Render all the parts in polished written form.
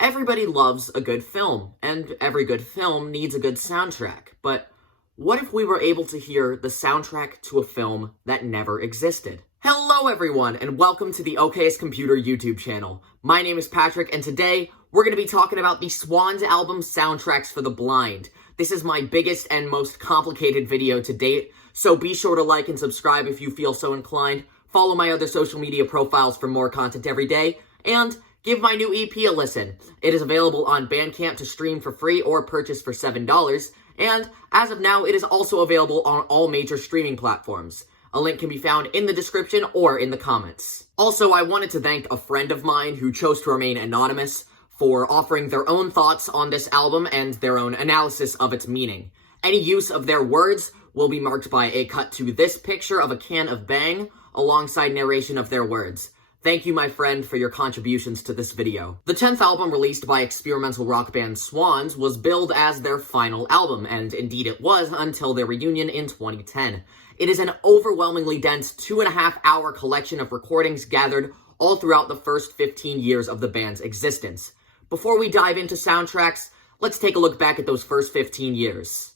Everybody loves a good film, and every good film needs a good soundtrack, but what if we were able to hear the soundtrack to a film that never existed? Hello everyone, and welcome to the OK's Computer YouTube channel. My name is Patrick, and today we're going to be talking about the Swans album soundtracks for the blind. This is my biggest and most complicated video to date, so be sure to like and subscribe if you feel so inclined, follow my other social media profiles for more content every day, and give my new EP a listen. It is available on Bandcamp to stream for free or purchase for $7, and as of now, it is also available on all major streaming platforms. A link can be found in the description or in the comments. Also, I wanted to thank a friend of mine who chose to remain anonymous for offering their own thoughts on this album and their own analysis of its meaning. Any use of their words will be marked by a cut to this picture of a can of Bang alongside narration of their words. Thank you, my friend, for your contributions to this video. The 10th album released by experimental rock band Swans was billed as their final album, and indeed it was until their reunion in 2010. It is an overwhelmingly dense 2.5-hour collection of recordings gathered all throughout the first 15 years of the band's existence. Before we dive into soundtracks, let's take a look back at those first 15 years.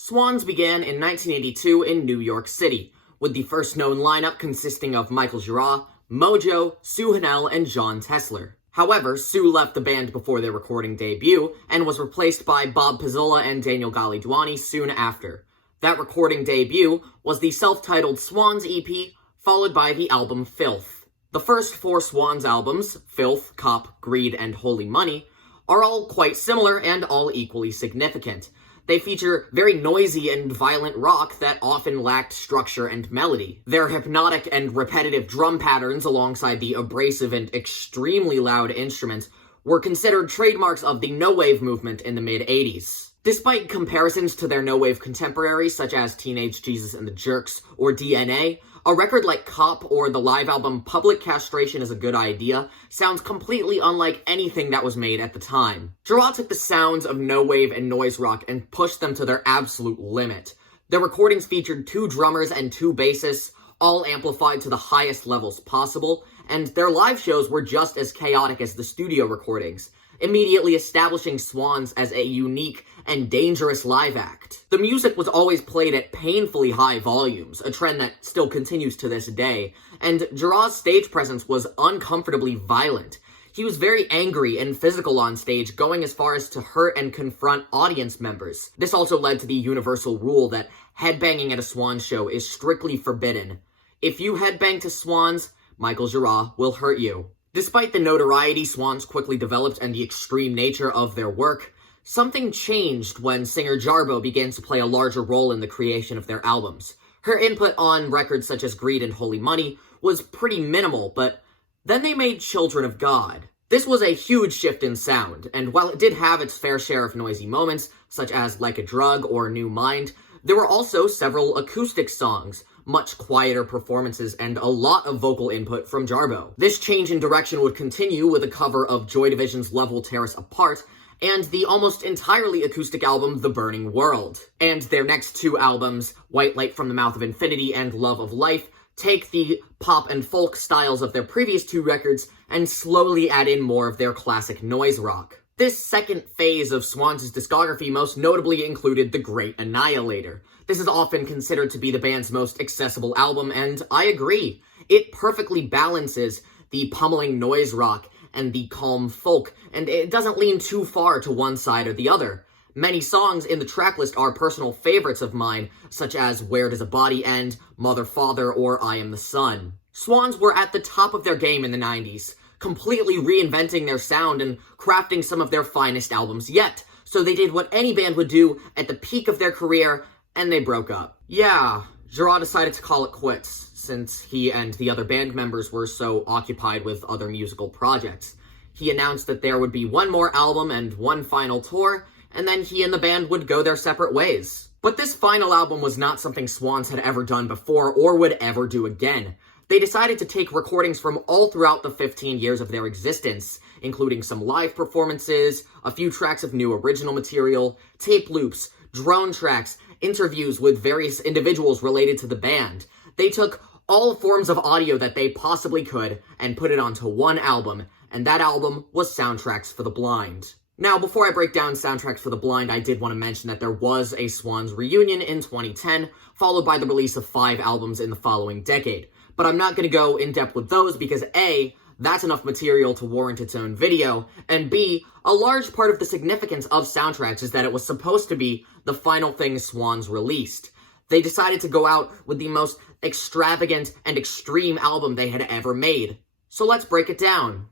Swans began in 1982 in New York City, with the first known lineup consisting of Michael Gira, Mojo, Sue Hennell, and John Tesler. However, Sue left the band before their recording debut, and was replaced by Bob Pizzola and Daniel Galliduani soon after. That recording debut was the self-titled Swans EP, followed by the album Filth. The first 4 Swans albums, Filth, Cop, Greed, and Holy Money, are all quite similar and all equally significant. They feature very noisy and violent rock that often lacked structure and melody. Their hypnotic and repetitive drum patterns alongside the abrasive and extremely loud instruments were considered trademarks of the no-wave movement in the mid-80s. Despite comparisons to their no-wave contemporaries such as Teenage Jesus and the Jerks or DNA, a record like Cop or the live album Public Castration is a Good Idea sounds completely unlike anything that was made at the time. Gira took the sounds of no-wave and noise rock and pushed them to their absolute limit. Their recordings featured 2 drummers and 2 bassists, all amplified to the highest levels possible, and their live shows were just as chaotic as the studio recordings, immediately establishing Swans as a unique and dangerous live act. The music was always played at painfully high volumes, a trend that still continues to this day, and Gira's stage presence was uncomfortably violent. He was very angry and physical on stage, going as far as to hurt and confront audience members. This also led to the universal rule that headbanging at a Swans show is strictly forbidden. If you headbang to Swans, Michael Gira will hurt you. Despite the notoriety Swans quickly developed and the extreme nature of their work, something changed when singer Jarbo began to play a larger role in the creation of their albums. Her input on records such as Greed and Holy Money was pretty minimal, but then they made Children of God. This was a huge shift in sound, and while it did have its fair share of noisy moments, such as Like a Drug or New Mind, there were also several acoustic songs, much quieter performances, and a lot of vocal input from Jarbo. This change in direction would continue with a cover of Joy Division's Love Will Tear Us Apart, and the almost entirely acoustic album The Burning World. And their next 2 albums, White Light from the Mouth of Infinity and Love of Life, take the pop and folk styles of their previous 2 records and slowly add in more of their classic noise rock. This second phase of Swans' discography most notably included The Great Annihilator. This is often considered to be the band's most accessible album, and I agree. It perfectly balances the pummeling noise rock and the calm folk, and it doesn't lean too far to one side or the other. Many songs in the tracklist are personal favorites of mine, such as Where Does a Body End, Mother Father, or I Am the Sun. Swans were at the top of their game in the 90s, completely reinventing their sound and crafting some of their finest albums yet. So they did what any band would do at the peak of their career, and they broke up. Yeah, Gira decided to call it quits, since he and the other band members were so occupied with other musical projects. He announced that there would be one more album and one final tour, and then he and the band would go their separate ways. But this final album was not something Swans had ever done before or would ever do again. They decided to take recordings from all throughout the 15 years of their existence, including some live performances, a few tracks of new original material, tape loops, drone tracks, interviews with various individuals related to the band. They took all forms of audio that they possibly could and put it onto one album, and that album was Soundtracks for the Blind. Now, before I break down Soundtracks for the Blind, I did want to mention that there was a Swans reunion in 2010, followed by the release of 5 albums in the following decade. But I'm not going to go in depth with those because A, that's enough material to warrant its own video, and B, a large part of the significance of Soundtracks is that it was supposed to be the final thing Swans released. They decided to go out with the most extravagant and extreme album they had ever made. So let's break it down.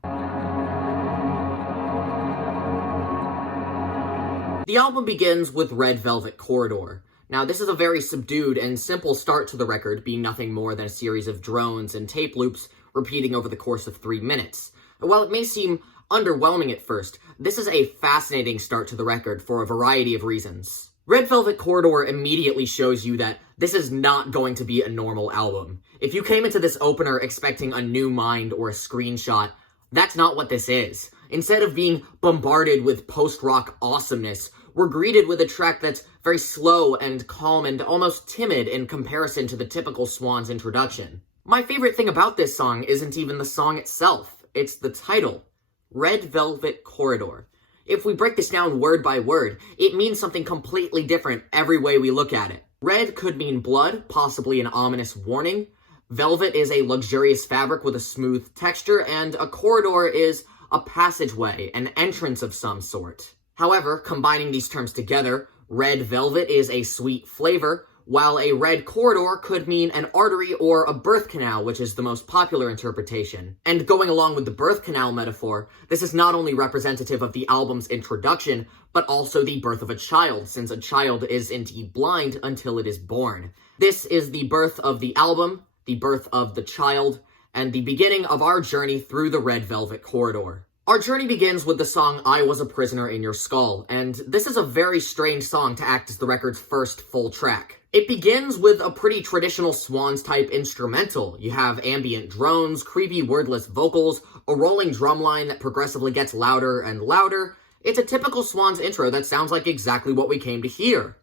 The album begins with Red Velvet Corridor. Now, this is a very subdued and simple start to the record, being nothing more than a series of drones and tape loops repeating over the course of 3 minutes. While it may seem underwhelming at first, this is a fascinating start to the record for a variety of reasons. Red Velvet Corridor immediately shows you that this is not going to be a normal album. If you came into this opener expecting a new mind or a screenshot, that's not what this is. Instead of being bombarded with post-rock awesomeness, we're greeted with a track that's very slow and calm and almost timid in comparison to the typical Swans introduction. My favorite thing about this song isn't even the song itself, it's the title, Red Velvet Corridor. If we break this down word by word, it means something completely different every way we look at it. Red could mean blood, possibly an ominous warning. Velvet is a luxurious fabric with a smooth texture, and a corridor is a passageway, an entrance of some sort. However, combining these terms together, red velvet is a sweet flavor, while a red corridor could mean an artery or a birth canal, which is the most popular interpretation. And going along with the birth canal metaphor, this is not only representative of the album's introduction, but also the birth of a child, since a child is indeed blind until it is born. This is the birth of the album, the birth of the child, and the beginning of our journey through the Red Velvet Corridor. Our journey begins with the song I Was a Prisoner in Your Skull, and this is a very strange song to act as the record's first full track. It begins with a pretty traditional Swans-type instrumental. You have ambient drones, creepy wordless vocals, a rolling drum line that progressively gets louder and louder. It's a typical Swans intro that sounds like exactly what we came to hear.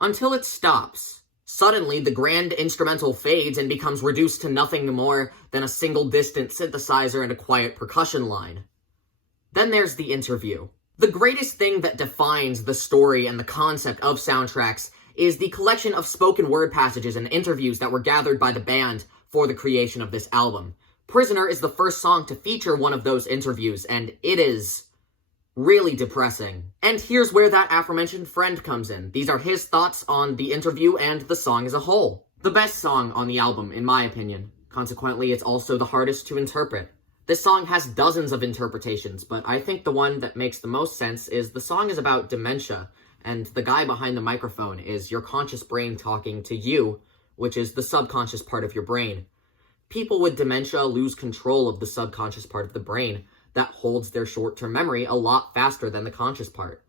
Until it stops. Suddenly, the grand instrumental fades and becomes reduced to nothing more than a single distant synthesizer and a quiet percussion line. Then there's the interview. The greatest thing that defines the story and the concept of Soundtracks is the collection of spoken word passages and interviews that were gathered by the band for the creation of this album. Prisoner is the first song to feature one of those interviews, and it is really depressing. And here's where that aforementioned friend comes in. These are his thoughts on the interview and the song as a whole. The best song on the album, in my opinion. Consequently, it's also the hardest to interpret. This song has dozens of interpretations, but I think the one that makes the most sense is the song is about dementia, and the guy behind the microphone is your conscious brain talking to you, which is the subconscious part of your brain. People with dementia lose control of the subconscious part of the brain that holds their short-term memory a lot faster than the conscious part.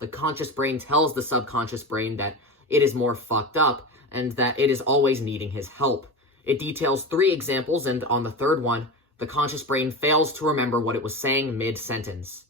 The conscious brain tells the subconscious brain that it is more fucked up, and that it is always needing his help. It details 3 examples, and on the third one, the conscious brain fails to remember what it was saying mid-sentence.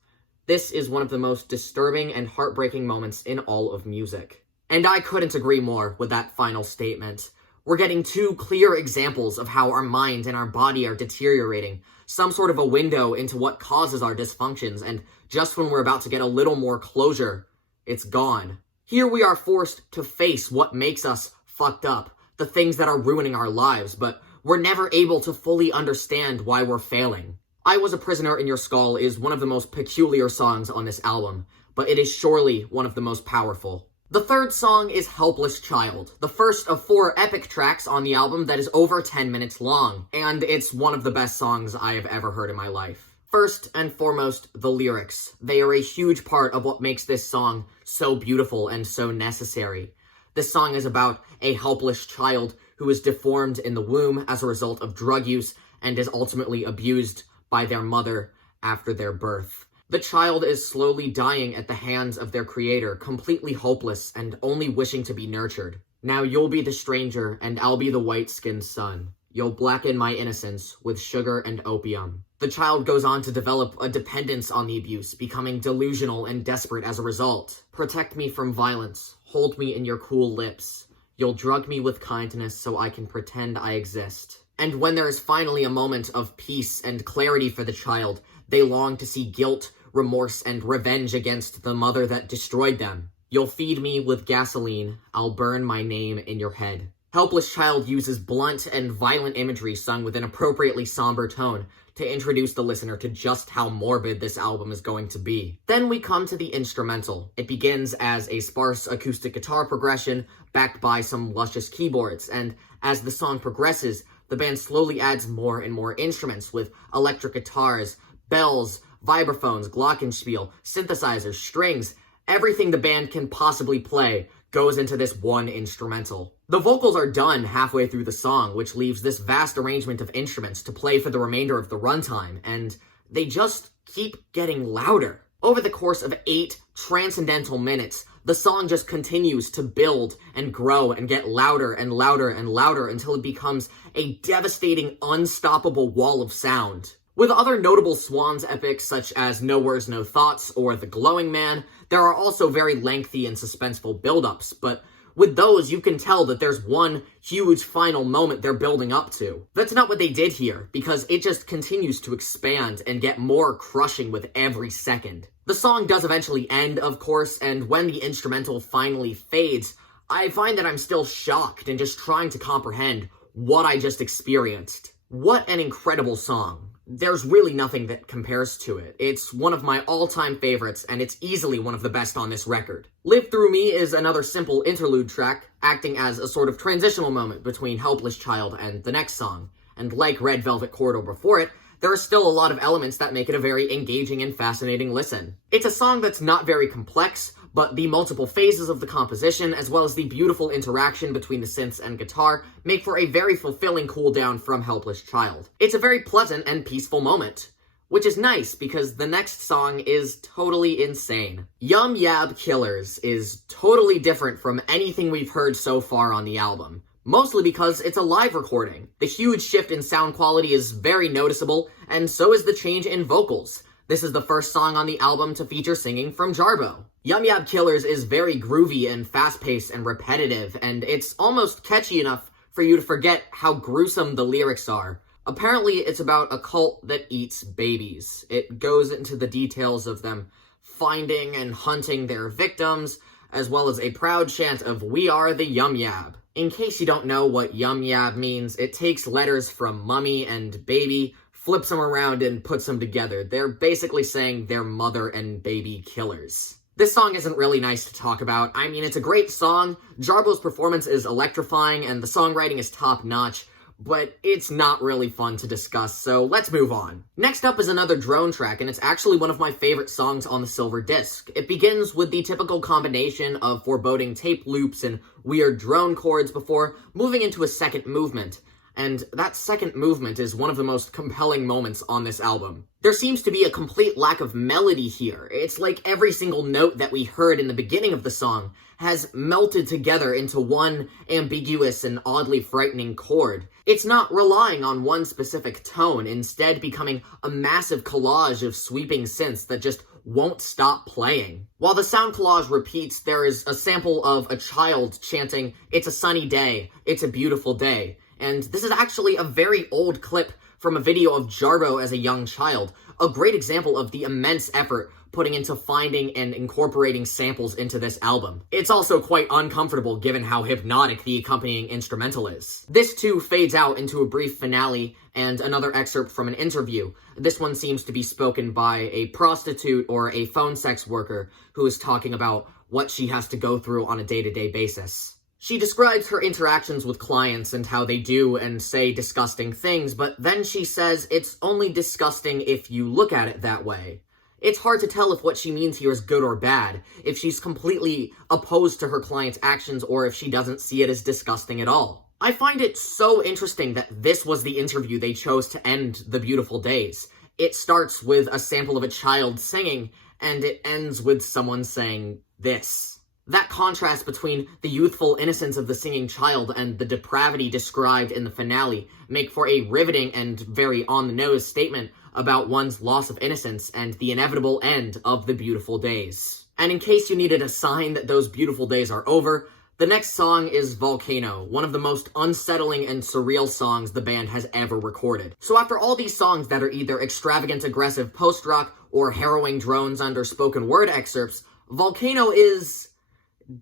This is one of the most disturbing and heartbreaking moments in all of music. And I couldn't agree more with that final statement. We're getting 2 clear examples of how our mind and our body are deteriorating, some sort of a window into what causes our dysfunctions, and just when we're about to get a little more closure, it's gone. Here we are forced to face what makes us fucked up, the things that are ruining our lives, but we're never able to fully understand why we're failing. I Was a Prisoner in Your Skull is one of the most peculiar songs on this album, but it is surely one of the most powerful. The third song is Helpless Child, the first of 4 epic tracks on the album that is over 10 minutes long, and it's one of the best songs I have ever heard in my life. First and foremost, the lyrics. They are a huge part of what makes this song so beautiful and so necessary. This song is about a helpless child who is deformed in the womb as a result of drug use and is ultimately abused by their mother after their birth. The child is slowly dying at the hands of their creator, completely hopeless and only wishing to be nurtured. Now you'll be the stranger and I'll be the white-skinned son. You'll blacken my innocence with sugar and opium. The child goes on to develop a dependence on the abuse, becoming delusional and desperate as a result. Protect me from violence. Hold me in your cool lips. You'll drug me with kindness so I can pretend I exist. And when there is finally a moment of peace and clarity for the child, they long to see guilt, remorse, and revenge against the mother that destroyed them. You'll feed me with gasoline, I'll burn my name in your head. Helpless Child uses blunt and violent imagery sung with an appropriately somber tone to introduce the listener to just how morbid this album is going to be. Then we come to the instrumental. It begins as a sparse acoustic guitar progression backed by some luscious keyboards, and as the song progresses, the band slowly adds more and more instruments with electric guitars, bells, vibraphones, glockenspiel, synthesizers, strings. Everything the band can possibly play goes into this one instrumental. The vocals are done halfway through the song, which leaves this vast arrangement of instruments to play for the remainder of the runtime, and they just keep getting louder. Over the course of 8 transcendental minutes, the song just continues to build and grow and get louder and louder and louder until it becomes a devastating, unstoppable wall of sound. With other notable Swans epics such as No Words, No Thoughts or The Glowing Man, there are also very lengthy and suspenseful build-ups, but with those, you can tell that there's one huge final moment they're building up to. That's not what they did here, because it just continues to expand and get more crushing with every second. The song does eventually end, of course, and when the instrumental finally fades, I find that I'm still shocked and just trying to comprehend what I just experienced. What an incredible song. There's really nothing that compares to it. It's one of my all-time favorites, and it's easily one of the best on this record. Live Through Me is another simple interlude track, acting as a sort of transitional moment between Helpless Child and the next song. And like Red Velvet Corridor before it, there are still a lot of elements that make it a very engaging and fascinating listen. It's a song that's not very complex, but the multiple phases of the composition, as well as the beautiful interaction between the synths and guitar, make for a very fulfilling cooldown from Helpless Child. It's a very pleasant and peaceful moment, which is nice because the next song is totally insane. Yum Yab Killers is totally different from anything we've heard so far on the album, mostly because it's a live recording. The huge shift in sound quality is very noticeable, and so is the change in vocals. This is the first song on the album to feature singing from Jarbo. Yum Yab Killers is very groovy and fast-paced and repetitive, and it's almost catchy enough for you to forget how gruesome the lyrics are. Apparently, it's about a cult that eats babies. It goes into the details of them finding and hunting their victims, as well as a proud chant of "We are the Yum Yab." In case you don't know what Yum Yab means, it takes letters from mummy and baby, flips them around, and puts them together. They're basically saying they're mother and baby killers. This song isn't really nice to talk about. I mean, it's a great song, Jarbo's performance is electrifying, and the songwriting is top-notch, but it's not really fun to discuss, so let's move on. Next up is another drone track, and it's actually one of my favorite songs on the Silver Disc. It begins with the typical combination of foreboding tape loops and weird drone chords before moving into a second movement. And that second movement is one of the most compelling moments on this album. There seems to be a complete lack of melody here. It's like every single note that we heard in the beginning of the song has melted together into one ambiguous and oddly frightening chord. It's not relying on one specific tone, instead becoming a massive collage of sweeping synths that just won't stop playing. While the sound collage repeats, there is a sample of a child chanting, "It's a sunny day, it's a beautiful day." And this is actually a very old clip from a video of Jarbo as a young child, a great example of the immense effort putting into finding and incorporating samples into this album. It's also quite uncomfortable given how hypnotic the accompanying instrumental is. This too fades out into a brief finale and another excerpt from an interview. This one seems to be spoken by a prostitute or a phone sex worker who is talking about what she has to go through on a day-to-day basis. She describes her interactions with clients and how they do and say disgusting things, but then she says it's only disgusting if you look at it that way. It's hard to tell if what she means here is good or bad, if she's completely opposed to her client's actions or if she doesn't see it as disgusting at all. I find it so interesting that this was the interview they chose to end The Beautiful Days. It starts with a sample of a child singing, and it ends with someone saying this. That contrast between the youthful innocence of the singing child and the depravity described in the finale make for a riveting and very on-the-nose statement about one's loss of innocence and the inevitable end of the beautiful days. And in case you needed a sign that those beautiful days are over, The next song is Volcano, one of the most unsettling and surreal songs the band has ever recorded. So after all these songs that are either extravagant aggressive post-rock or harrowing drones under spoken word excerpts, Volcano is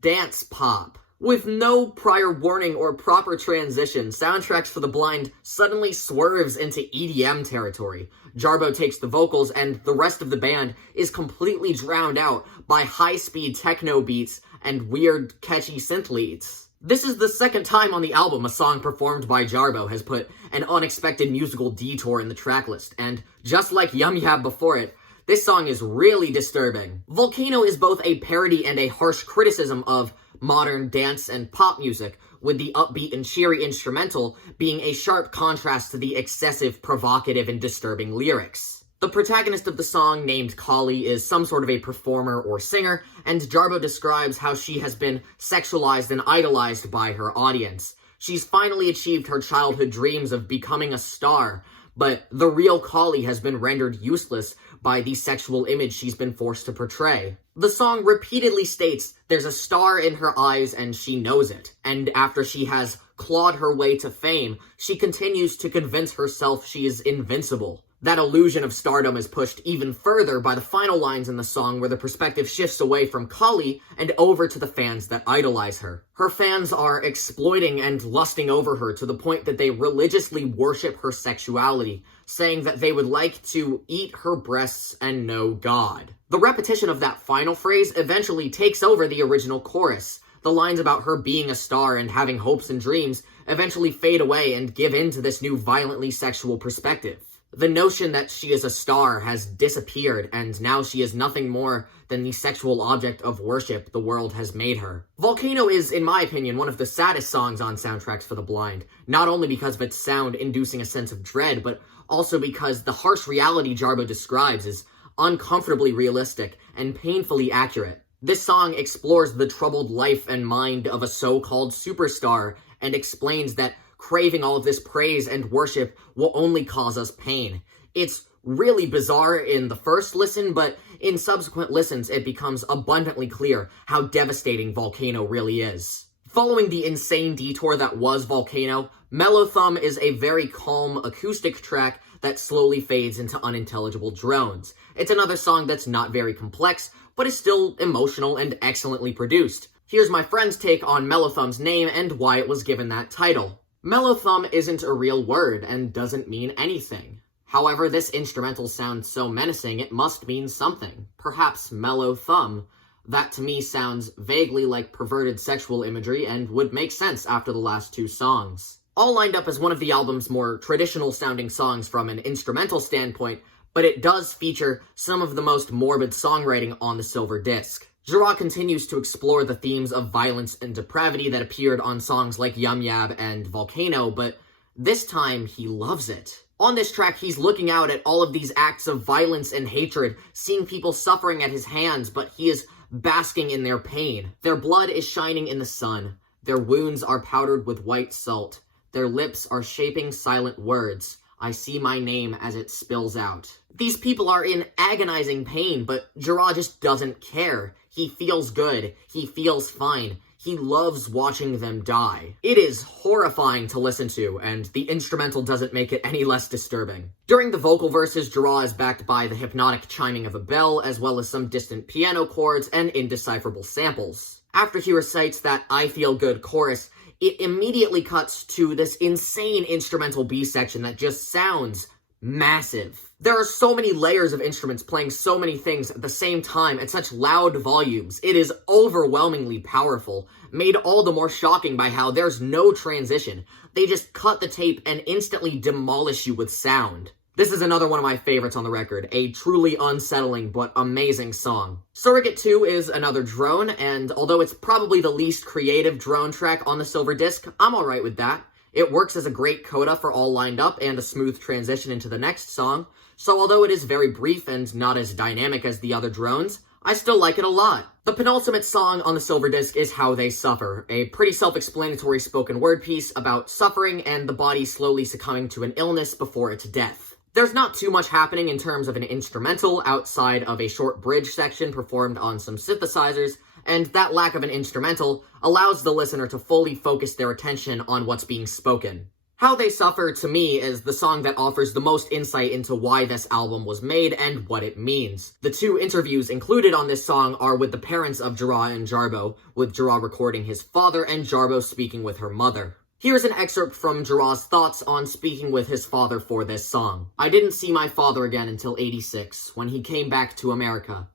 dance pop. With no prior warning or proper transition, Soundtracks for the Blind suddenly swerves into EDM territory. Jarbo takes the vocals, and the rest of the band is completely drowned out by high-speed techno beats and weird, catchy synth leads. This is the second time on the album a song performed by Jarbo has put an unexpected musical detour in the tracklist, and just like Yum Yab before it, this song is really disturbing. Volcano is both a parody and a harsh criticism of modern dance and pop music, with the upbeat and cheery instrumental being a sharp contrast to the excessive, provocative, and disturbing lyrics. The protagonist of the song, named Kali, is some sort of a performer or singer, and Jarbo describes how she has been sexualized and idolized by her audience. She's finally achieved her childhood dreams of becoming a star, but the real Kali has been rendered useless by the sexual image she's been forced to portray. The song repeatedly states there's a star in her eyes and she knows it, and after she has clawed her way to fame, she continues to convince herself she is invincible. That illusion of stardom is pushed even further by the final lines in the song, where the perspective shifts away from Kali and over to the fans that idolize her. Her fans are exploiting and lusting over her to the point that they religiously worship her sexuality, saying that they would like to eat her breasts and know God. The repetition of that final phrase eventually takes over the original chorus. The lines about her being a star and having hopes and dreams eventually fade away and give in to this new violently sexual perspective. The notion that she is a star has disappeared, and now she is nothing more than the sexual object of worship the world has made her. Volcano is, in my opinion, one of the saddest songs on Soundtracks for the Blind, not only because of its sound inducing a sense of dread, but also because the harsh reality Jarbo describes is uncomfortably realistic and painfully accurate. This song explores the troubled life and mind of a so-called superstar and explains that craving all of this praise and worship will only cause us pain. It's really bizarre in the first listen, but in subsequent listens it becomes abundantly clear how devastating Volcano really is. Following the insane detour that was Volcano, Mellow Thumb is a very calm acoustic track that slowly fades into unintelligible drones. It's another song that's not very complex, but is still emotional and excellently produced. Here's my friend's take on Mellow Thumb's name and why it was given that title. Mellow Thumb isn't a real word and doesn't mean anything. However, this instrumental sounds so menacing it must mean something. Perhaps Mellow Thumb. That to me sounds vaguely like perverted sexual imagery and would make sense after the last two songs. All lined up as one of the album's more traditional sounding songs from an instrumental standpoint, but it does feature some of the most morbid songwriting on the silver disc. Jara continues to explore the themes of violence and depravity that appeared on songs like Yum Yab and Volcano, but this time he loves it. On this track, he's looking out at all of these acts of violence and hatred, seeing people suffering at his hands, but he is basking in their pain. Their blood is shining in the sun. Their wounds are powdered with white salt. Their lips are shaping silent words. I see my name as it spills out. These people are in agonizing pain, but Jara just doesn't care. He feels good. He feels fine. He loves watching them die. It is horrifying to listen to, and the instrumental doesn't make it any less disturbing. During the vocal verses, Jara is backed by the hypnotic chiming of a bell, as well as some distant piano chords and indecipherable samples. After he recites that I feel good chorus, it immediately cuts to this insane instrumental B section that just sounds massive. There are so many layers of instruments playing so many things at the same time at such loud volumes. It is overwhelmingly powerful, made all the more shocking by how there's no transition. They just cut the tape and instantly demolish you with sound. This is another one of my favorites on the record, a truly unsettling but amazing song. Surrogate 2 is another drone, and although it's probably the least creative drone track on the silver disc, I'm alright with that. It works as a great coda for All Lined Up and a smooth transition into the next song, so although it is very brief and not as dynamic as the other drones, I still like it a lot. The penultimate song on the silver disc is How They Suffer, a pretty self-explanatory spoken word piece about suffering and the body slowly succumbing to an illness before its death. There's not too much happening in terms of an instrumental outside of a short bridge section performed on some synthesizers, and that lack of an instrumental allows the listener to fully focus their attention on what's being spoken. How They Suffer, to me, is the song that offers the most insight into why this album was made and what it means. The two interviews included on this song are with the parents of Jarrah and Jarbo, with Jarrah recording his father and Jarbo speaking with her mother. Here's an excerpt from Jarrah's thoughts on speaking with his father for this song. "I didn't see my father again until '86, when he came back to America.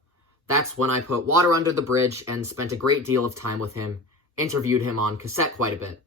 That's when I put water under the bridge and spent a great deal of time with him, interviewed him on cassette quite a bit.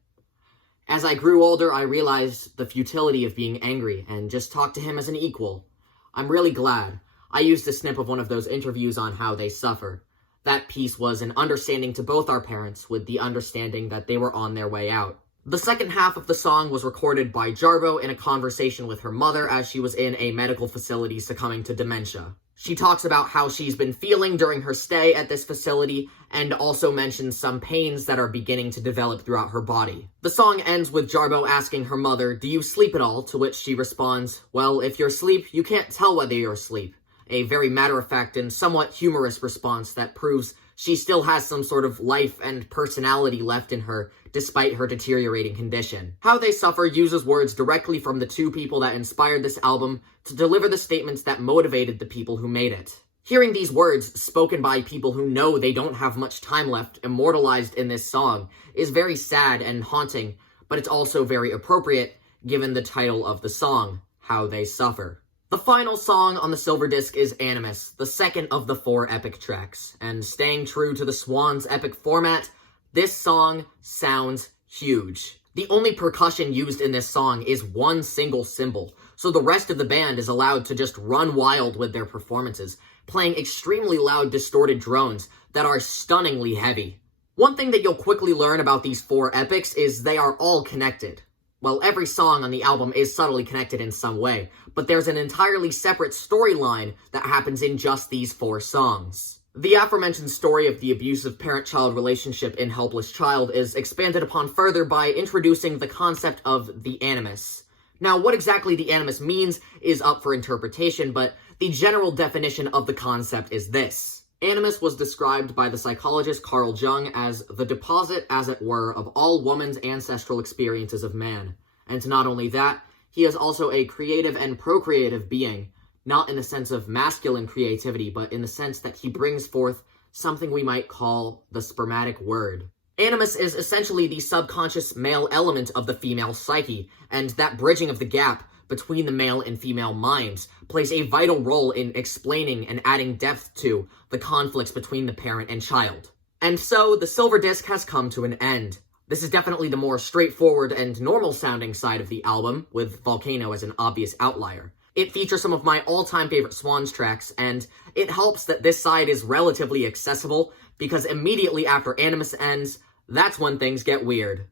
As I grew older, I realized the futility of being angry and just talked to him as an equal. I'm really glad. I used a snip of one of those interviews on How They Suffer. That piece was an understanding to both our parents, with the understanding that they were on their way out." The second half of the song was recorded by Jarbo in a conversation with her mother as she was in a medical facility succumbing to dementia. She talks about how she's been feeling during her stay at this facility, and also mentions some pains that are beginning to develop throughout her body. The song ends with Jarbo asking her mother, "Do you sleep at all?" To which she responds, "Well, if you're asleep, you can't tell whether you're asleep." A very matter-of-fact and somewhat humorous response that proves she still has some sort of life and personality left in her, despite her deteriorating condition. How They Suffer uses words directly from the two people that inspired this album to deliver the statements that motivated the people who made it. Hearing these words, spoken by people who know they don't have much time left, immortalized in this song, is very sad and haunting, but it's also very appropriate, given the title of the song, How They Suffer. The final song on the silver disc is Animus, the second of the 4 epic tracks, and staying true to the Swans' epic format, this song sounds huge. The only percussion used in this song is one single cymbal, so the rest of the band is allowed to just run wild with their performances, playing extremely loud distorted drones that are stunningly heavy. One thing that you'll quickly learn about these 4 epics is they are all connected. Well, every song on the album is subtly connected in some way, but there's an entirely separate storyline that happens in just these 4 songs. The aforementioned story of the abusive parent-child relationship in Helpless Child is expanded upon further by introducing the concept of the animus. Now, what exactly the animus means is up for interpretation, but the general definition of the concept is this. Animus was described by the psychologist Carl Jung as the deposit, as it were, of all woman's ancestral experiences of man. And not only that, he is also a creative and procreative being, not in the sense of masculine creativity, but in the sense that he brings forth something we might call the spermatic word. Animus is essentially the subconscious male element of the female psyche, and that bridging of the gap between the male and female minds plays a vital role in explaining and adding depth to the conflicts between the parent and child. And so, the silver disc has come to an end. This is definitely the more straightforward and normal-sounding side of the album, with Volcano as an obvious outlier. It features some of my all-time favorite Swans tracks, and it helps that this side is relatively accessible, because immediately after Animus ends, that's when things get weird.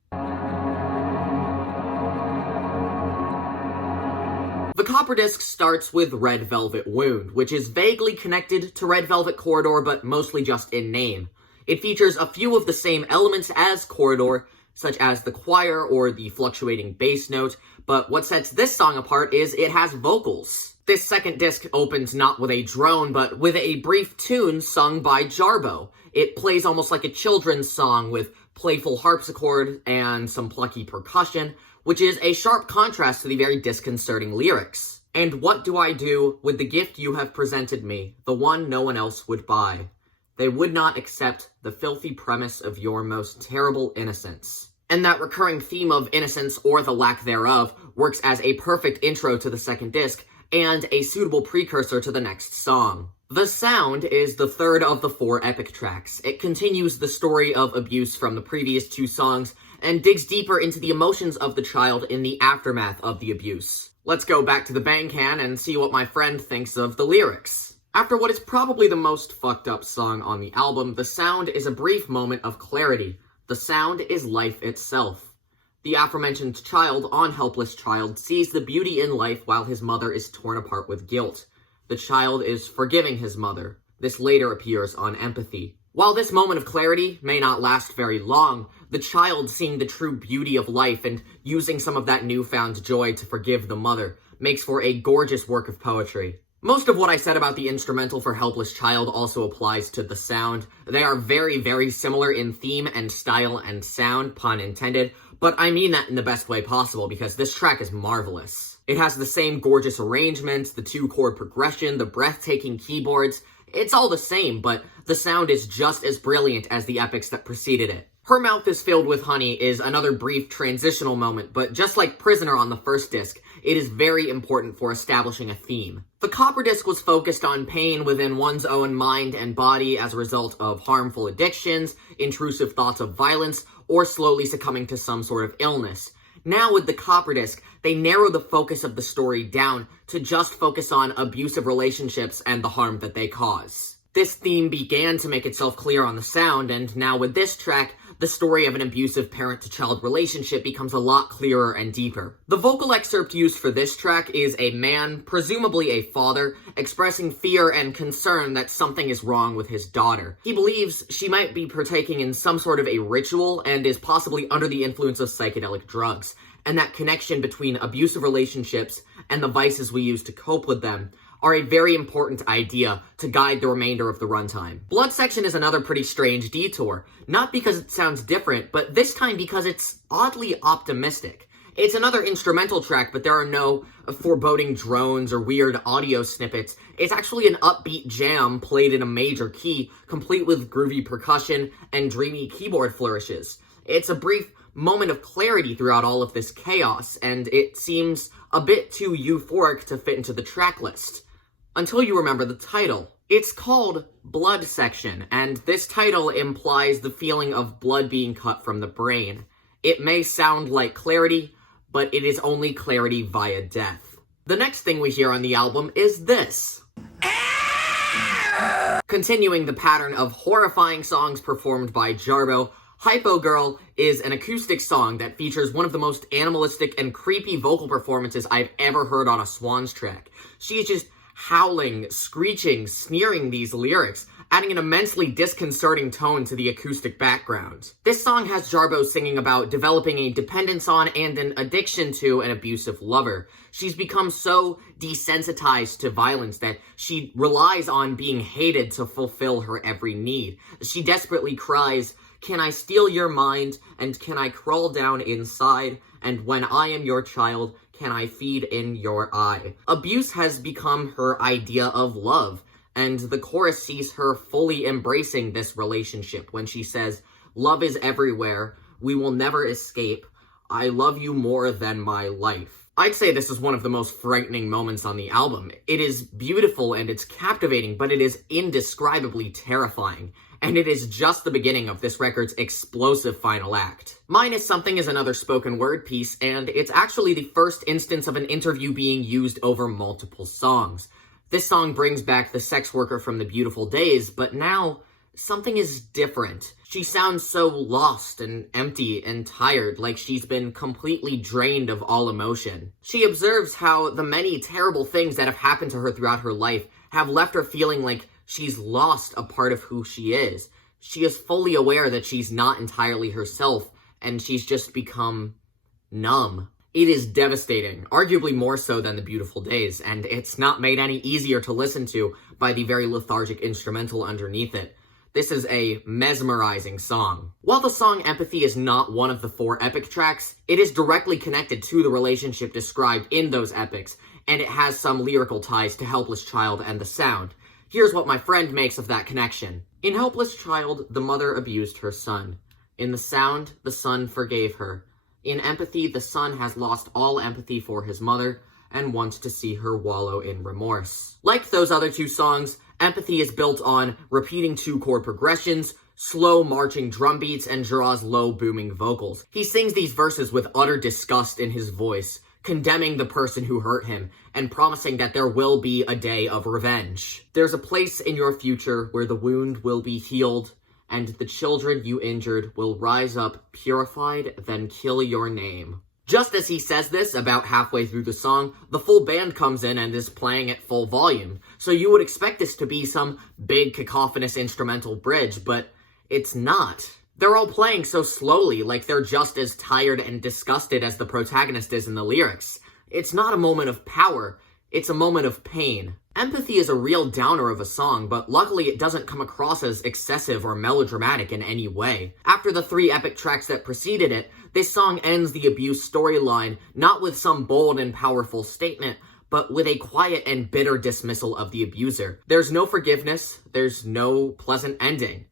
The copper disc starts with Red Velvet Wound, which is vaguely connected to Red Velvet Corridor, but mostly just in name. It features a few of the same elements as Corridor, such as the choir or the fluctuating bass note, but what sets this song apart is it has vocals. This second disc opens not with a drone, but with a brief tune sung by Jarbo. It plays almost like a children's song with playful harpsichord and some plucky percussion, which is a sharp contrast to the very disconcerting lyrics. "And what do I do with the gift you have presented me, the one no one else would buy? They would not accept the filthy premise of your most terrible innocence." And that recurring theme of innocence, or the lack thereof, works as a perfect intro to the second disc, and a suitable precursor to the next song. The Sound is the third of the 4 epic tracks. It continues the story of abuse from the previous 2 songs, and digs deeper into the emotions of the child in the aftermath of the abuse. Let's go back to the bang can and see what my friend thinks of the lyrics. After what is probably the most fucked up song on the album, The Sound is a brief moment of clarity. The sound is life itself. The aforementioned child on Helpless Child sees the beauty in life while his mother is torn apart with guilt. The child is forgiving his mother. This later appears on Empathy. While this moment of clarity may not last very long, the child seeing the true beauty of life and using some of that newfound joy to forgive the mother makes for a gorgeous work of poetry. Most of what I said about the instrumental for Helpless Child also applies to the sound. They are very, very similar in theme and style and sound, pun intended, but I mean that in the best way possible because this track is marvelous. It has the same gorgeous arrangements, the 2-chord progression, the breathtaking keyboards. It's all the same, but the sound is just as brilliant as the epics that preceded it. Her Mouth is Filled with Honey is another brief transitional moment, but just like Prisoner on the first disc, it is very important for establishing a theme. The Copper Disc was focused on pain within one's own mind and body as a result of harmful addictions, intrusive thoughts of violence, or slowly succumbing to some sort of illness. Now with the Copper Disc, they narrow the focus of the story down to just focus on abusive relationships and the harm that they cause. This theme began to make itself clear on the sound, and now with this track, the story of an abusive parent-to-child relationship becomes a lot clearer and deeper. The vocal excerpt used for this track is a man, presumably a father, expressing fear and concern that something is wrong with his daughter. He believes she might be partaking in some sort of a ritual and is possibly under the influence of psychedelic drugs, and that connection between abusive relationships and the vices we use to cope with them are a very important idea to guide the remainder of the runtime. Blood Section is another pretty strange detour, not because it sounds different, but this time because it's oddly optimistic. It's another instrumental track, but there are no foreboding drones or weird audio snippets. It's actually an upbeat jam played in a major key, complete with groovy percussion and dreamy keyboard flourishes. It's a brief moment of clarity throughout all of this chaos, and it seems a bit too euphoric to fit into the track list. Until you remember the title. It's called Blood Section, and this title implies the feeling of blood being cut from the brain. It may sound like clarity, but it is only clarity via death. The next thing we hear on the album is this. Continuing the pattern of horrifying songs performed by Jarbo, Hypo Girl is an acoustic song that features one of the most animalistic and creepy vocal performances I've ever heard on a Swans track. She is just howling, screeching, sneering these lyrics, adding an immensely disconcerting tone to the acoustic background. This song has Jarbo singing about developing a dependence on and an addiction to an abusive lover. She's become so desensitized to violence that she relies on being hated to fulfill her every need. She desperately cries, "Can I steal your mind, and can I crawl down inside, and when I am your child, can I feed in your eye?" Abuse has become her idea of love, and the chorus sees her fully embracing this relationship when she says, "Love is everywhere, we will never escape, I love you more than my life." I'd say this is one of the most frightening moments on the album. It is beautiful and it's captivating, but it is indescribably terrifying. And it is just the beginning of this record's explosive final act. Mine is Something is another spoken word piece, and it's actually the first instance of an interview being used over multiple songs. This song brings back the sex worker from The Beautiful Days, but now something is different. She sounds so lost and empty and tired, like she's been completely drained of all emotion. She observes how the many terrible things that have happened to her throughout her life have left her feeling like she's lost a part of who she is. She is fully aware that she's not entirely herself, and she's just become numb. It is devastating, arguably more so than The Beautiful Days, and it's not made any easier to listen to by the very lethargic instrumental underneath it. This is a mesmerizing song. While the song Empathy is not one of the 4 epic tracks, it is directly connected to the relationship described in those epics, and it has some lyrical ties to Helpless Child and the sound. Here's what my friend makes of that connection. In Helpless Child, the mother abused her son. In the sound, the son forgave her. In Empathy, the son has lost all empathy for his mother and wants to see her wallow in remorse. Like those other 2 songs, Empathy is built on repeating 2-chord progressions, slow marching drum beats, and Jira's low booming vocals. He sings these verses with utter disgust in his voice, condemning the person who hurt him, and promising that there will be a day of revenge. There's a place in your future where the wound will be healed, and the children you injured will rise up purified, then kill your name. Just as he says this, about halfway through the song, the full band comes in and is playing at full volume. So you would expect this to be some big cacophonous instrumental bridge, but it's not. They're all playing so slowly, like they're just as tired and disgusted as the protagonist is in the lyrics. It's not a moment of power, It's a moment of pain. Empathy is a real downer of a song, but luckily it doesn't come across as excessive or melodramatic in any way. After the 3 epic tracks that preceded it, this song ends the abuse storyline not with some bold and powerful statement, but with a quiet and bitter dismissal of the abuser. There's no forgiveness, there's no pleasant ending.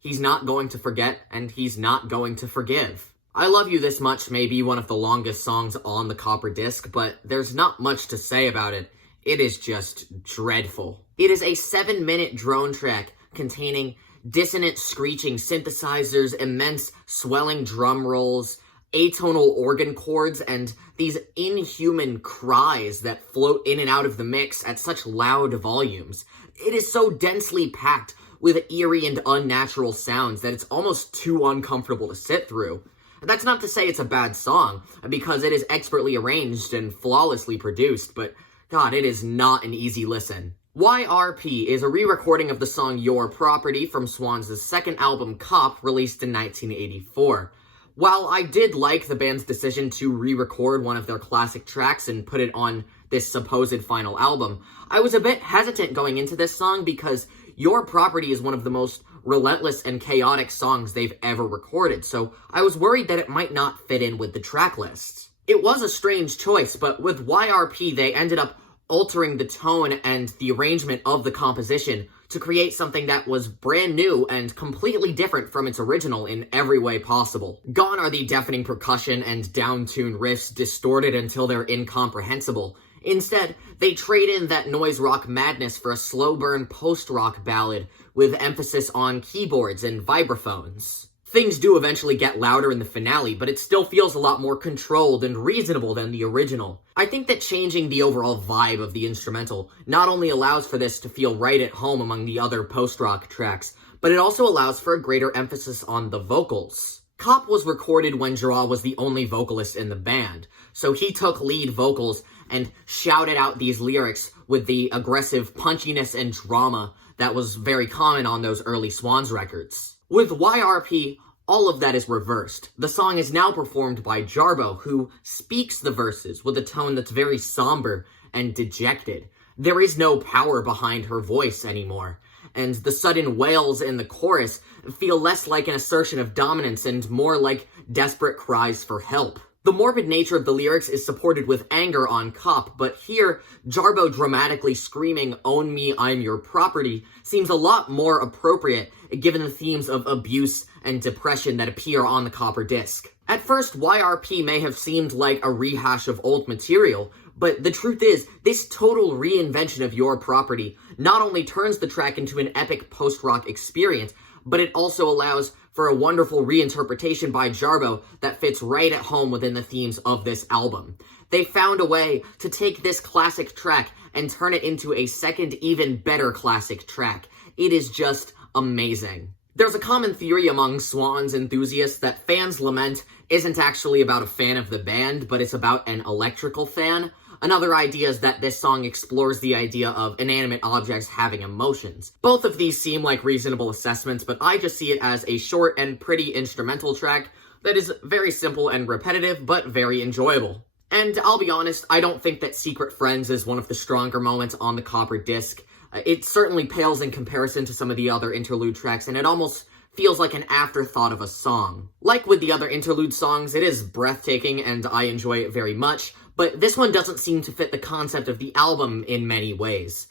He's not going to forget, and he's not going to forgive. I Love You This Much may be one of the longest songs on the copper disc, but there's not much to say about it. It is just dreadful. It is a 7-minute drone track containing dissonant screeching synthesizers, immense swelling drum rolls, atonal organ chords, and these inhuman cries that float in and out of the mix at such loud volumes. It is so densely packed with eerie and unnatural sounds that it's almost too uncomfortable to sit through. That's not to say it's a bad song, because it is expertly arranged and flawlessly produced, but God, it is not an easy listen. YRP is a re-recording of the song Your Property from Swans' second album Cop, released in 1984. While I did like the band's decision to re-record one of their classic tracks and put it on this supposed final album, I was a bit hesitant going into this song because Your Property is one of the most relentless and chaotic songs they've ever recorded, so I was worried that it might not fit in with the track list. It was a strange choice, but with YRP they ended up altering the tone and the arrangement of the composition to create something that was brand new and completely different from its original in every way possible. Gone are the deafening percussion and down-tuned riffs distorted until they're incomprehensible. Instead, they trade in that noise rock madness for a slow-burn post-rock ballad with emphasis on keyboards and vibraphones. Things do eventually get louder in the finale, but it still feels a lot more controlled and reasonable than the original. I think that changing the overall vibe of the instrumental not only allows for this to feel right at home among the other post-rock tracks, but it also allows for a greater emphasis on the vocals. Cop was recorded when Gerard was the only vocalist in the band, so he took lead vocals and shouted out these lyrics with the aggressive punchiness and drama that was very common on those early Swans records. With YRP, all of that is reversed. The song is now performed by Jarbo, who speaks the verses with a tone that's very somber and dejected. There is no power behind her voice anymore, and the sudden wails in the chorus feel less like an assertion of dominance and more like desperate cries for help. The morbid nature of the lyrics is supported with anger on Cop, but here, Jarbo dramatically screaming, "Own me, I'm your property," seems a lot more appropriate given the themes of abuse and depression that appear on the copper disc. At first, YRP may have seemed like a rehash of old material, but the truth is, this total reinvention of Your Property not only turns the track into an epic post-rock experience, but it also allows for a wonderful reinterpretation by Jarbo that fits right at home within the themes of this album. They found a way to take this classic track and turn it into a second, even better classic track. It is just amazing. There's a common theory among Swans enthusiasts that Fans Lament isn't actually about a fan of the band, but it's about an electrical fan. Another idea is that this song explores the idea of inanimate objects having emotions. Both of these seem like reasonable assessments, but I just see it as a short and pretty instrumental track that is very simple and repetitive, but very enjoyable. And I'll be honest, I don't think that Secret Friends is one of the stronger moments on the copper disc. It certainly pales in comparison to some of the other interlude tracks, and it almost feels like an afterthought of a song. Like with the other interlude songs, it is breathtaking and I enjoy it very much, but this one doesn't seem to fit the concept of the album in many ways.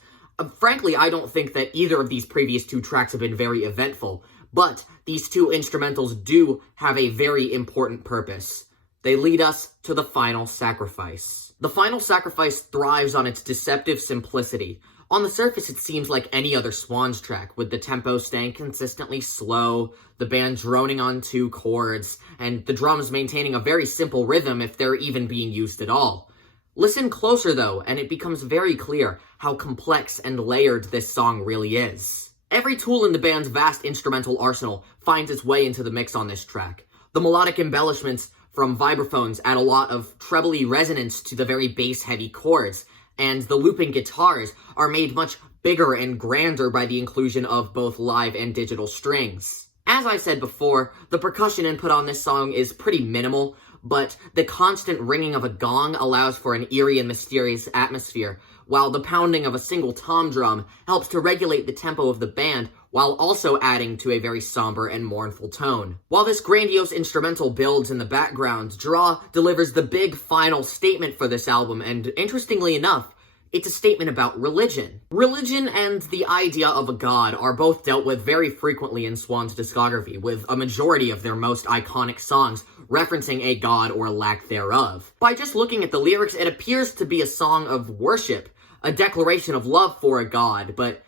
Frankly, I don't think that either of these previous two tracks have been very eventful, but these two instrumentals do have a very important purpose. They lead us to the final sacrifice. The final sacrifice thrives on its deceptive simplicity. On the surface, it seems like any other Swans track, with the tempo staying consistently slow, the band droning on 2 chords, and the drums maintaining a very simple rhythm if they're even being used at all. Listen closer, though, and it becomes very clear how complex and layered this song really is. Every tool in the band's vast instrumental arsenal finds its way into the mix on this track. The melodic embellishments from vibraphones add a lot of trebly resonance to the very bass-heavy chords, and the looping guitars are made much bigger and grander by the inclusion of both live and digital strings. As I said before, the percussion input on this song is pretty minimal, but the constant ringing of a gong allows for an eerie and mysterious atmosphere, while the pounding of a single tom drum helps to regulate the tempo of the band while also adding to a very somber and mournful tone. While this grandiose instrumental builds in the background, Draw delivers the big final statement for this album, and interestingly enough, it's a statement about religion. Religion and the idea of a god are both dealt with very frequently in Swans' discography, with a majority of their most iconic songs referencing a god or lack thereof. By just looking at the lyrics, it appears to be a song of worship, a declaration of love for a god, but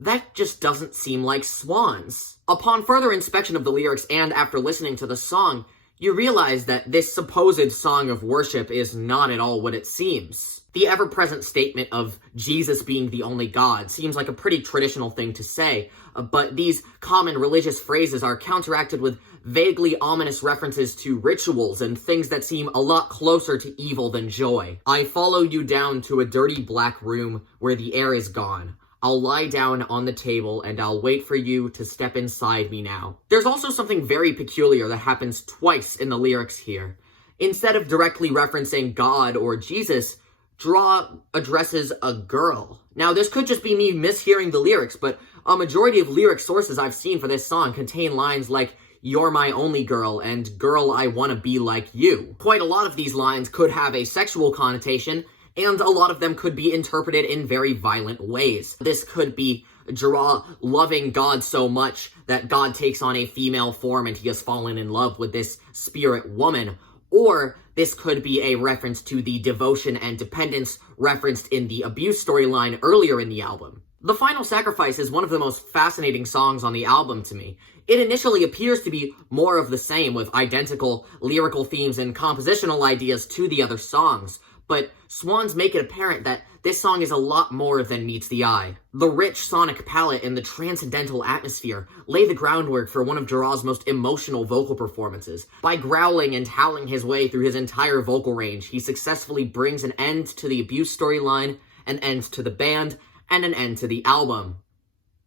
that just doesn't seem like Swans. Upon further inspection of the lyrics and after listening to the song, you realize that this supposed song of worship is not at all what it seems. The ever-present statement of Jesus being the only God seems like a pretty traditional thing to say, but these common religious phrases are counteracted with vaguely ominous references to rituals and things that seem a lot closer to evil than joy. I follow you down to a dirty black room where the air is gone. I'll lie down on the table and I'll wait for you to step inside me now. There's also something very peculiar that happens twice in the lyrics here. Instead of directly referencing God or Jesus, Draw addresses a girl. Now, this could just be me mishearing the lyrics, but a majority of lyric sources I've seen for this song contain lines like, "You're my only girl," and "Girl, I wanna be like you." Quite a lot of these lines could have a sexual connotation, and a lot of them could be interpreted in very violent ways. This could be Draw loving God so much that God takes on a female form and he has fallen in love with this spirit woman. Or this could be a reference to the devotion and dependence referenced in the abuse storyline earlier in the album. The Final Sacrifice is one of the most fascinating songs on the album to me. It initially appears to be more of the same, with identical lyrical themes and compositional ideas to the other songs, but Swans make it apparent that this song is a lot more than meets the eye. The rich sonic palette and the transcendental atmosphere lay the groundwork for one of Draw's most emotional vocal performances. By growling and howling his way through his entire vocal range, he successfully brings an end to the abuse storyline, an end to the band, and an end to the album.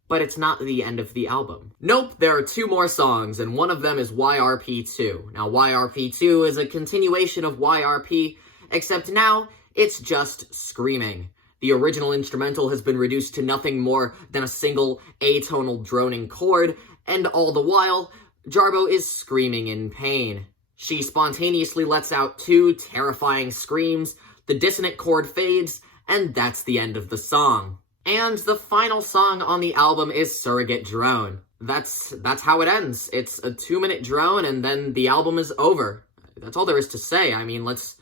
But it's not the end of the album. Nope, there are two more songs, and one of them is YRP2. Now, YRP2 is a continuation of YRP, except now it's just screaming. The original instrumental has been reduced to nothing more than a single atonal droning chord, and all the while, Jarbo is screaming in pain. She spontaneously lets out two terrifying screams, the dissonant chord fades, and that's the end of the song. And the final song on the album is Surrogate Drone. That's how it ends. It's a 2-minute drone, and then the album is over. That's all there is to say. I mean, let's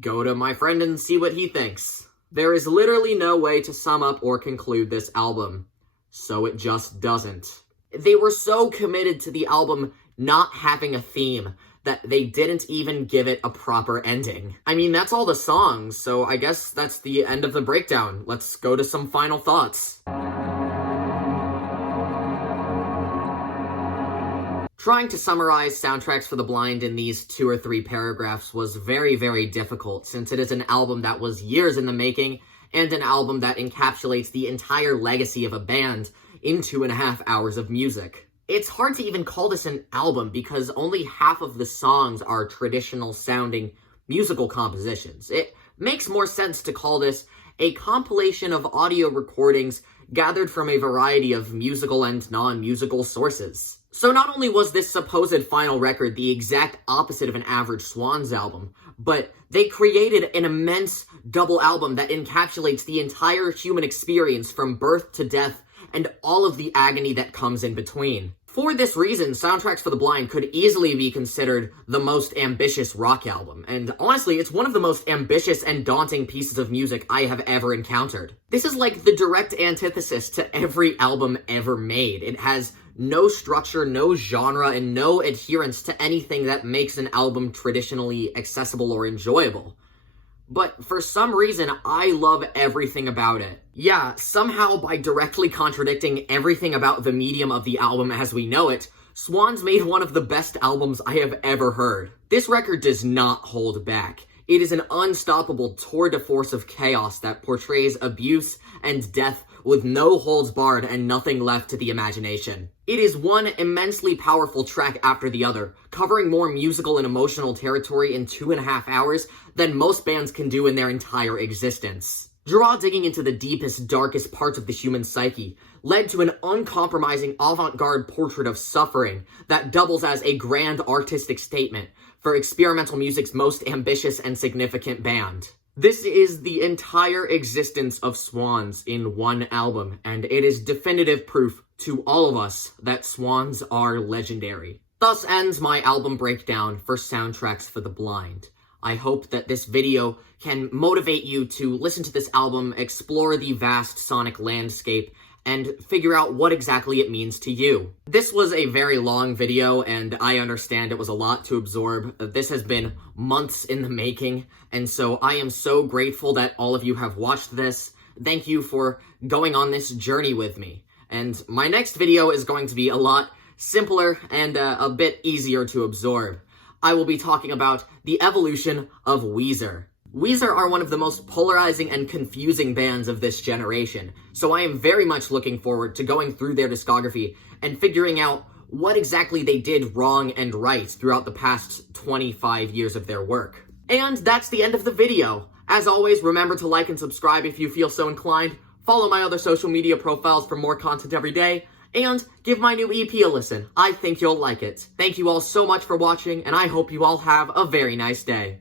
go to my friend and see what he thinks. There is literally no way to sum up or conclude this album, so it just doesn't. They were so committed to the album not having a theme that they didn't even give it a proper ending. I mean, that's all the songs, so I guess that's the end of the breakdown. Let's go to some final thoughts. Trying to summarize Soundtracks for the Blind in these 2 or 3 paragraphs was very, very difficult, since it is an album that was years in the making, and an album that encapsulates the entire legacy of a band in 2.5 hours of music. It's hard to even call this an album because only half of the songs are traditional-sounding musical compositions. It makes more sense to call this a compilation of audio recordings gathered from a variety of musical and non-musical sources. So not only was this supposed final record the exact opposite of an average Swans album, but they created an immense double album that encapsulates the entire human experience from birth to death and all of the agony that comes in between. For this reason, Soundtracks for the Blind could easily be considered the most ambitious rock album, and honestly, it's one of the most ambitious and daunting pieces of music I have ever encountered. This is like the direct antithesis to every album ever made. It has no structure, no genre, and no adherence to anything that makes an album traditionally accessible or enjoyable. But for some reason, I love everything about it. Yeah, somehow by directly contradicting everything about the medium of the album as we know it, Swans made one of the best albums I have ever heard. This record does not hold back. It is an unstoppable tour de force of chaos that portrays abuse and death with no holds barred and nothing left to the imagination. It is one immensely powerful track after the other, covering more musical and emotional territory in 2.5 hours than most bands can do in their entire existence. Giraud digging into the deepest, darkest parts of the human psyche led to an uncompromising avant-garde portrait of suffering that doubles as a grand artistic statement for experimental music's most ambitious and significant band. This is the entire existence of Swans in one album, and it is definitive proof to all of us that Swans are legendary. Thus ends my album breakdown for Soundtracks for the Blind. I hope that this video can motivate you to listen to this album, explore the vast sonic landscape, and figure out what exactly it means to you. This was a very long video, and I understand it was a lot to absorb. This has been months in the making, and so I am so grateful that all of you have watched this. Thank you for going on this journey with me. And my next video is going to be a lot simpler and a bit easier to absorb. I will be talking about the evolution of Weezer. Weezer are one of the most polarizing and confusing bands of this generation, so I am very much looking forward to going through their discography and figuring out what exactly they did wrong and right throughout the past 25 years of their work. And that's the end of the video. As always, remember to like and subscribe if you feel so inclined, follow my other social media profiles for more content every day, and give my new EP a listen. I think you'll like it. Thank you all so much for watching, and I hope you all have a very nice day.